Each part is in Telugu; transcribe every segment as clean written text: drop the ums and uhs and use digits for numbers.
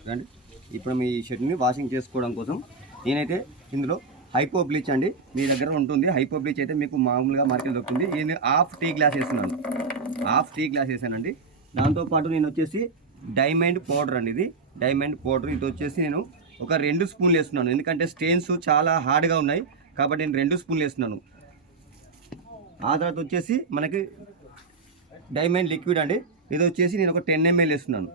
చూడండి. ఇప్పుడు మీ షర్ట్ని వాషింగ్ చేసుకోవడం కోసం నేనైతే ఇందులో హైపో బ్లీచ్ అండి మీ దగ్గర ఉంటుంది. హైపో బ్లీచ్ అయితే మీకు మామూలుగా మార్కెట్ దొరుకుతుంది. నేను హాఫ్ టీ గ్లాస్ వేస్తున్నాను, హాఫ్ టీ గ్లాస్ వేసానండి. దాంతోపాటు నేను వచ్చేసి డైమండ్ పౌడర్ అండి, ఇది డైమండ్ పౌడర్. ఇది వచ్చేసి నేను ఒక 2 స్పూన్లు వేస్తున్నాను, ఎందుకంటే స్టెయిన్స్ చాలా హార్డ్గా ఉన్నాయి కాబట్టి నేను 2 స్పూన్లు వేస్తున్నాను. ఆ తర్వాత వచ్చేసి మనకి డైమండ్ లిక్విడ్ అండి, ఇది వచ్చేసి నేను ఒక 10 ml వేస్తున్నాను.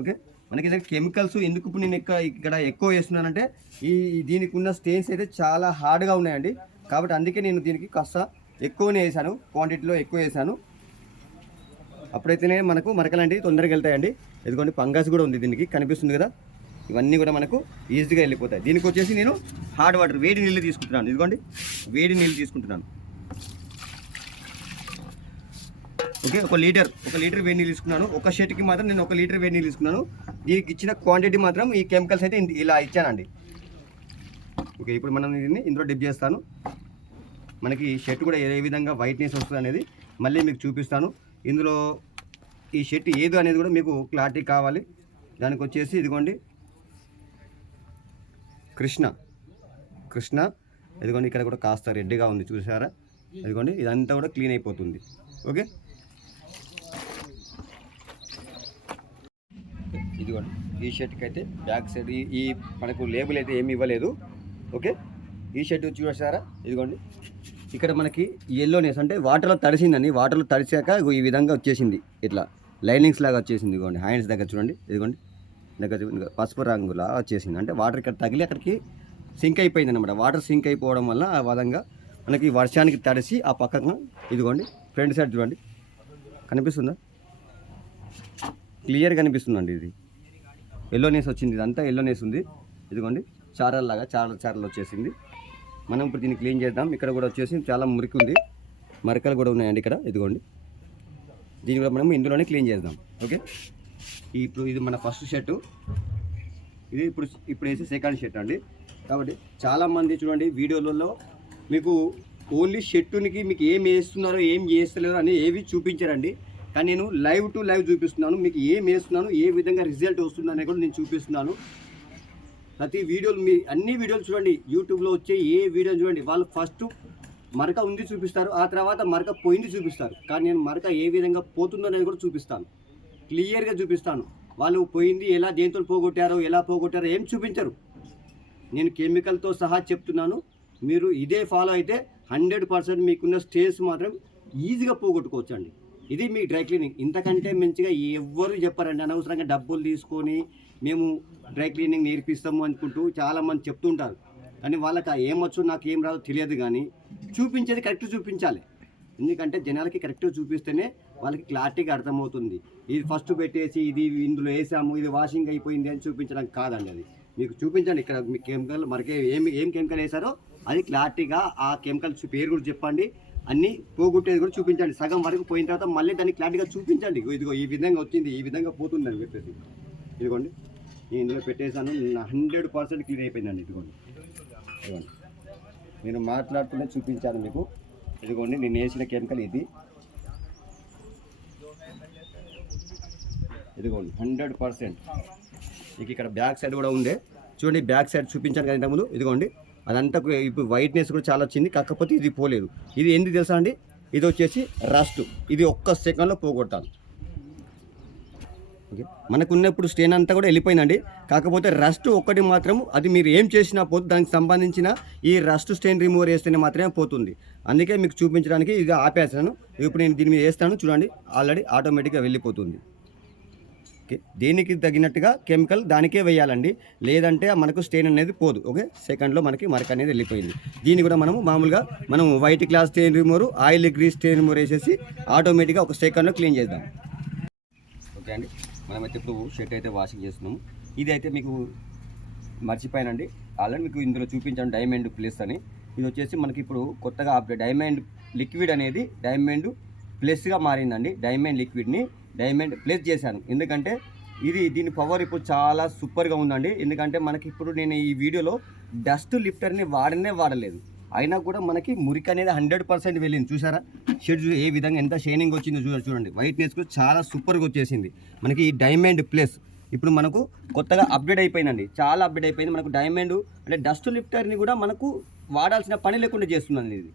ఓకే, మనకి ఇది కెమికల్స్ ఎందుకు ఇప్పుడు నేను ఇక్కడ ఎక్కువ వేస్తున్నానంటే దీనికి ఉన్న స్టెయిన్స్ అయితే చాలా హార్డ్గా ఉన్నాయండి, కాబట్టి అందుకే నేను దీనికి కాస్త ఎక్కువనే వేసాను, క్వాంటిటీలో ఎక్కువ వేసాను. అప్పుడైతేనే మనకు మరకలాంటివి తొందరగా వెళ్తాయండి. ఎందుకంటే ఫంగస్ కూడా ఉంది దీనికి, కనిపిస్తుంది కదా, ఇవన్నీ కూడా మనకు ఈజీగా వెళ్ళిపోతాయి. దీనికి వచ్చేసి నేను హార్డ్ వాటర్ వేడి నీళ్ళు తీసుకుంటున్నాను. ఇదిగోండి వేడి నీళ్ళు తీసుకుంటున్నాను. ఓకే, ఒక లీటర్ వేడి నీళ్ళు తీసుకున్నాను. ఒక షర్ట్కి మాత్రం నేను 1 లీటర్ వేడి నీళ్ళు తీసుకున్నాను. దీనికి ఇచ్చిన క్వాంటిటీ మాత్రం ఈ కెమికల్స్ అయితే ఇలా ఇచ్చానండి. ఓకే, ఇప్పుడు మనం దీన్ని ఇందులో డిప్ చేస్తాను. మనకి షర్ట్ కూడా ఏ విధంగా వైట్నెస్ వస్తుంది అనేది మళ్ళీ మీకు చూపిస్తాను. ఇందులో ఈ షర్ట్ ఏది అనేది కూడా మీకు క్లారిటీ కావాలి. దానికి వచ్చేసి ఇదిగోండి కృష్ణ, ఇదిగోండి ఇక్కడ కూడా కాస్త రెడ్గా ఉంది చూసారా, ఇదిగోండి ఇదంతా కూడా క్లీన్ అయిపోతుంది. ఓకే, ఇదిగోండి ఈ షర్ట్కి అయితే బ్యాక్ సైడ్ ఈ మనకు లేబుల్ అయితే ఏమి ఇవ్వలేదు. ఓకే, ఈ షర్ట్ చూసారా, ఇదిగోండి ఇక్కడ మనకి ఎల్లోనెస్ అంటే వాటర్లో తడిసిందని, వాటర్లో తడిసాక ఈ విధంగా వచ్చేసింది, ఇట్లా లైనింగ్స్ లాగా వచ్చేసింది. ఇదిగోండి హ్యాండ్స్ దగ్గర చూడండి, ఇదిగోండి దగ్గర పసుపు రంగులా వచ్చేసింది. అంటే వాటర్ ఇక్కడ తగిలి అక్కడికి సింక్ అయిపోయింది అనమాట. వాటర్ సింక్ అయిపోవడం వల్ల ఆ విధంగా మనకి వర్షానికి తడిసి ఆ పక్కన ఇదిగోండి ఫ్రంట్ సైడ్ చూడండి కనిపిస్తుందా, క్లియర్ కనిపిస్తుందండి. ఇది ఎల్లోనెస్ వచ్చింది, ఇదంతా ఎల్లోనెస్ ఉంది. ఇదిగోండి చారల్లాగా చారలు వచ్చేసింది. మనం ఇప్పుడు దీన్ని క్లీన్ చేద్దాం. ఇక్కడ కూడా వచ్చేసి చాలా మురికి ఉంది, మరకలు కూడా ఉన్నాయండి ఇక్కడ. ఇదిగోండి దీన్ని కూడా మనం ఇందులోనే క్లీన్ చేద్దాం. ఓకే, ఇప్పుడు ఇది మన ఫస్ట్ షర్టు, ఇది ఇప్పుడు వేసి సెకండ్ షర్ట్ అండి. కాబట్టి చాలామంది చూడండి వీడియోలలో మీకు ఓన్లీ షర్టునికి మీకు ఏం వేస్తున్నారో ఏం చేస్తలేరో అని ఏవి చూపించారండి. కానీ నేను లైవ్ టు లైవ్ చూపిస్తున్నాను, మీకు ఏం వేస్తున్నాను, ఏ విధంగా రిజల్ట్ వస్తుందనే కూడా నేను చూపిస్తున్నాను. ప్రతి వీడియోలు మీ అన్ని వీడియోలు చూడండి, యూట్యూబ్లో వచ్చే ఏ వీడియో చూడండి, వాళ్ళు ఫస్ట్ మరక ఉంది చూపిస్తారు, ఆ తర్వాత మరక పోయింది చూపిస్తారు. కానీ నేను మరక ఏ విధంగా పోతుందో అనేది కూడా చూపిస్తాను, క్లియర్గా చూపిస్తాను. వాళ్ళు పోయింది దేంతో పోగొట్టారో ఎలా పోగొట్టారో ఏం చూపించరు. నేను కెమికల్తో సహా చెప్తున్నాను. మీరు ఇదే ఫాలో అయితే 100% మీకున్న స్టేజ్ మాత్రం ఈజీగా పోగొట్టుకోవచ్చు అండి. ఇది మీ డ్రై క్లీనింగ్. ఇంతకంటే మంచిగా ఎవ్వరు చెప్పారండి. అనవసరంగా డబ్బులు తీసుకొని మేము డ్రై క్లీనింగ్ నేర్పిస్తాము అనుకుంటూ చాలామంది చెప్తుంటారు. కానీ వాళ్ళకి ఏమొచ్చో నాకు ఏం రాదో తెలియదు. కానీ చూపించేది కరెక్ట్ చూపించాలి, ఎందుకంటే జనాలకి కరెక్ట్గా చూపిస్తేనే వాళ్ళకి క్లారిటీగా అర్థమవుతుంది. ఇది ఫస్ట్ పెట్టేసి ఇది ఇందులో వేసాము, ఇది వాషింగ్ అయిపోయింది అని చూపించడం కాదండి. అది మీకు చూపించండి. ఇక్కడ మీ కెమికల్ మరకే ఏం కెమికల్ వేసారో అది క్లారిటీగా ఆ కెమికల్స్ పేరు కూడా చెప్పండి, అన్నీ పోగొట్టేది కూడా చూపించండి. సగం వరకు పోయిన తర్వాత మళ్ళీ దాన్ని క్లారిటీగా చూపించండి. ఇదిగో ఈ విధంగా వచ్చింది, ఈ విధంగా పోతుంది అని చెప్పేసి. ఇదిగోండి నేను ఇందులో పెట్టేశాను, 100% క్లీన్ అయిపోయిందండి. ఇదిగోండి నేను మాట్లాడుతూనే చూపించాను మీకు. ఇదిగోండి నేను వేసిన కెమికల్ ఇది, ఇదిగోండి 100%. మీకు ఇక్కడ బ్యాక్ సైడ్ కూడా ఉండే చూడండి, బ్యాక్ సైడ్ చూపించాను కదా ఇంతకుముందు. ఇదిగోండి అదంతా ఇప్పుడు వైట్నెస్ కూడా చాలా వచ్చింది, కాకపోతే ఇది పోలేదు. ఇది ఎందుకు తెలుసా అండి, ఇది వచ్చేసి రస్ట్. ఇది ఒక్క సెకండ్లో పోగొట్టాలి. ఓకే, మనకున్నప్పుడు స్టెయిన్ అంతా కూడా వెళ్ళిపోయిందండి, కాకపోతే రస్ట్ ఒక్కటి మాత్రం అది మీరు ఏం చేసినా పోతుంది. దానికి సంబంధించిన ఈ రస్ట్ స్టెయిన్ రిమూవర్ వేస్తేనే మాత్రమే పోతుంది. అందుకే మీకు చూపించడానికి ఇది ఆపేసాను. ఇప్పుడు నేను దీని మీద వేస్తాను చూడండి, ఆల్రెడీ ఆటోమేటిక్గా వెళ్ళిపోతుంది. ఓకే, దీనికి తగినట్టుగా కెమికల్ దానికే వేయాలండి, లేదంటే మనకు స్టెయిన్ అనేది పోదు. ఓకే, సెకండ్లో మనకి మరక అనేది వెళ్ళిపోయింది. దీన్ని కూడా మామూలుగా మనం white cloth strain remover, oil grease strain remover వేసేసి ఆటోమేటిక్గా ఒక సెకండ్లో క్లీన్ చేద్దాం. ఓకే అండి, మనమైతే ఇప్పుడు షర్ట్ అయితే వాషింగ్ చేస్తున్నాము. ఇది అయితే మీకు మర్చిపోయానండి, ఆల్రెడీ మీకు ఇందులో చూపించాను డైమండ్ ప్లస్ అని. ఇది వచ్చేసి మనకి ఇప్పుడు కొత్తగా డైమండ్ లిక్విడ్ అనేది డైమండ్ ప్లస్గా మారిందండి. డైమండ్ లిక్విడ్ని డైమండ్ ప్లస్ చేశాను, ఎందుకంటే దీని పవర్ ఇప్పుడు చాలా సూపర్గా ఉందండి. ఎందుకంటే మనకి ఇప్పుడు నేను ఈ వీడియోలో డస్ట్ లిఫ్టర్ని వాడలేదు, అయినా కూడా మనకి మురికి అనేది 100% వెళ్ళింది. చూసారా షర్ట్ ఏ విధంగా ఎంత షైనింగ్ వచ్చిందో చూడండి, వైట్నెస్ కూడా చాలా సూపర్గా వచ్చేసింది. మనకి ఈ డైమండ్ ప్లస్ ఇప్పుడు మనకు కొత్తగా అప్డేట్ అయిపోయిందండి, చాలా అప్డేట్ అయిపోయింది. మనకు డైమండ్ అంటే డస్ట్ లిఫ్టర్ని కూడా మనకు వాడాల్సిన పని లేకుండా చేస్తుందండి ఇది.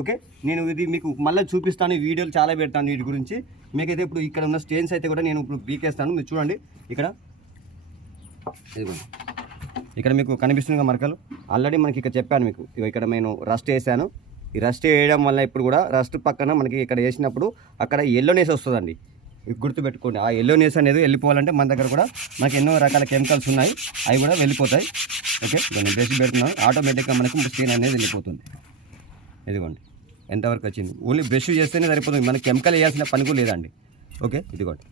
ఓకే, నేను ఇది మీకు మళ్ళీ చూపిస్తాను, వీడియోలు చాలా పెడతాను వీటి గురించి. మీకైతే ఇప్పుడు ఇక్కడ ఉన్న స్టెయిన్స్ అయితే కూడా నేను ఇప్పుడు పీకేస్తాను. మీరు చూడండి ఇక్కడ, ఇదిగోండి ఇక్కడ మీకు కనిపిస్తుంది మరకలు. ఆల్రెడీ మనకి ఇక్కడ చెప్పాను మీకు, ఇక్కడ నేను రస్ట్ వేసాను. ఈ రస్ట్ వేయడం వల్ల ఇప్పుడు కూడా రస్ట్ పక్కన మనకి ఇక్కడ వేసినప్పుడు అక్కడ ఎల్లోనేస్ వస్తుందండి. గుర్తుపెట్టుకోండి, ఆ ఎల్లోనేస్ అనేది వెళ్ళిపోవాలంటే మన దగ్గర కూడా మనకి ఎన్నో రకాల కెమికల్స్ ఉన్నాయి, అవి కూడా వెళ్ళిపోతాయి. ఓకే, నేను బ్రష్ పెడుతున్నాను, ఆటోమేటిక్గా మనకు స్టెయిన్ అనేది వెళ్ళిపోతుంది. ఇదిగోండి ఎంతవరకు వచ్చింది. ఓన్లీ బ్రష్ చేస్తేనే సరిపోతుంది, మనకి కెమికల్ వేయాల్సిన పని కూడా లేదండి. ఓకే, ఇదిగోండి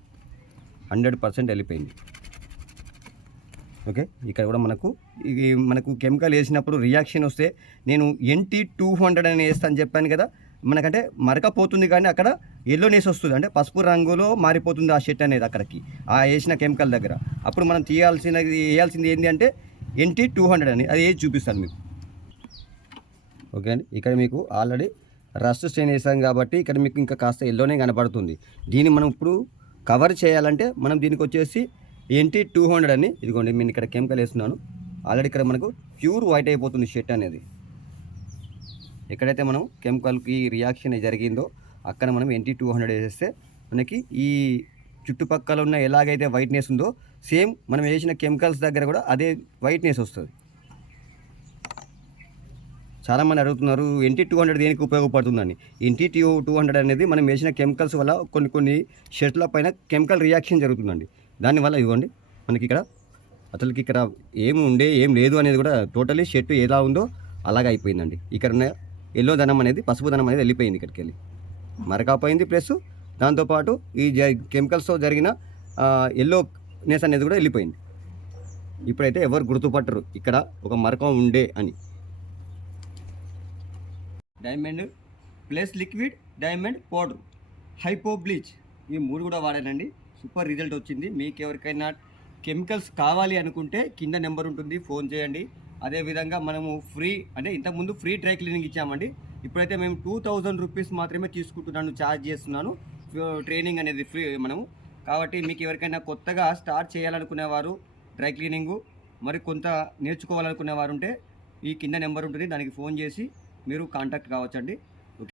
100% వెళ్ళిపోయింది. ఓకే, ఇక్కడ కూడా మనకు కెమికల్ వేసినప్పుడు రియాక్షన్ వస్తే నేను NT200 అని వేస్తాను చెప్పాను కదా, మనకంటే మరకపోతుంది కానీ అక్కడ ఎల్లోనేస్ వస్తుంది, అంటే పసుపు రంగులో మారిపోతుంది ఆ షర్ట్ అనేది అక్కడికి ఆ వేసిన కెమికల్ దగ్గర. అప్పుడు మనం వేయాల్సింది ఏంటి అంటే NT200 అని, అది ఏది చూపిస్తాను మీకు. ఓకే అండి, ఇక్కడ మీకు ఆల్రెడీ రస్ట్ స్టెయిన్ వేసాం కాబట్టి ఇక్కడ మీకు ఇంకా కాస్త ఎల్లోనే కనపడుతుంది. దీన్ని మనం ఇప్పుడు కవర్ చేయాలంటే మనం దీనికి వచ్చేసి NT200 అని, ఇదిగోండి నేను ఇక్కడ కెమికల్ వేస్తున్నాను. ఆల్రెడీ ఇక్కడ మనకు ప్యూర్ వైట్ అయిపోతుంది షర్ట్ అనేది. ఎక్కడైతే మనం కెమికల్కి రియాక్షన్ జరిగిందో అక్కడ మనం NT200 వేసేస్తే మనకి ఈ చుట్టుపక్కల ఉన్న ఎలాగైతే వైట్నెస్ ఉందో సేమ్ మనం వేసిన కెమికల్స్ దగ్గర కూడా అదే వైట్నెస్ వస్తుంది. చాలామంది అడుగుతున్నారు NT200 దేనికి ఉపయోగపడుతుందని. NT200 అనేది మనం వేసిన కెమికల్స్ వల్ల కొన్ని షర్ట్ల పైన కెమికల్ రియాక్షన్ జరుగుతుందండి. దానివల్ల ఇవ్వండి మనకి ఇక్కడ అసలుకి ఇక్కడ ఏం లేదు అనేది కూడా టోటలీ షర్ట్ ఎలా ఉందో అలాగే అయిపోయిందండి. ఇక్కడ ఉన్న ఎల్లో ధనం అనేది, పసుపు ధనం అనేది వెళ్ళిపోయింది, ఇక్కడికి వెళ్ళి మరకపోయింది. ప్లస్ దాంతోపాటు ఈ కెమికల్స్తో జరిగిన ఎల్లోనెస్ అనేది కూడా వెళ్ళిపోయింది. ఇప్పుడైతే ఎవరు గుర్తుపట్టరు ఇక్కడ ఒక మరకం ఉండే అని. Diamond plus liquid diamond powder hypo bleach, ఈ 3 కూడా వాడానండి, సూపర్ రిజల్ట్ వచ్చింది. మీకు ఎవరికైనా కెమికల్స్ కావాలి అనుకుంటే కింద నెంబర్ ఉంటుంది, ఫోన్ చేయండి. అదేవిధంగా మనము ఫ్రీ, అంటే ఇంతకుముందు ఫ్రీ డ్రై క్లీనింగ్ ఇచ్చామండి, ఇప్పుడైతే మేము 2000 రూపీస్ మాత్రమే తీసుకుంటున్నాను, ఛార్జ్ చేస్తున్నాను. ట్రైనింగ్ అనేది ఫ్రీ మనము. కాబట్టి మీకు ఎవరికైనా కొత్తగా స్టార్ట్ చేయాలనుకునేవారు డ్రై క్లీనింగు, మరి కొంత నేర్చుకోవాలనుకునేవారు ఉంటే ఈ కింద నెంబర్ ఉంటుంది, దానికి ఫోన్ చేసి మీరు కాంటాక్ట్ కావచ్చండి.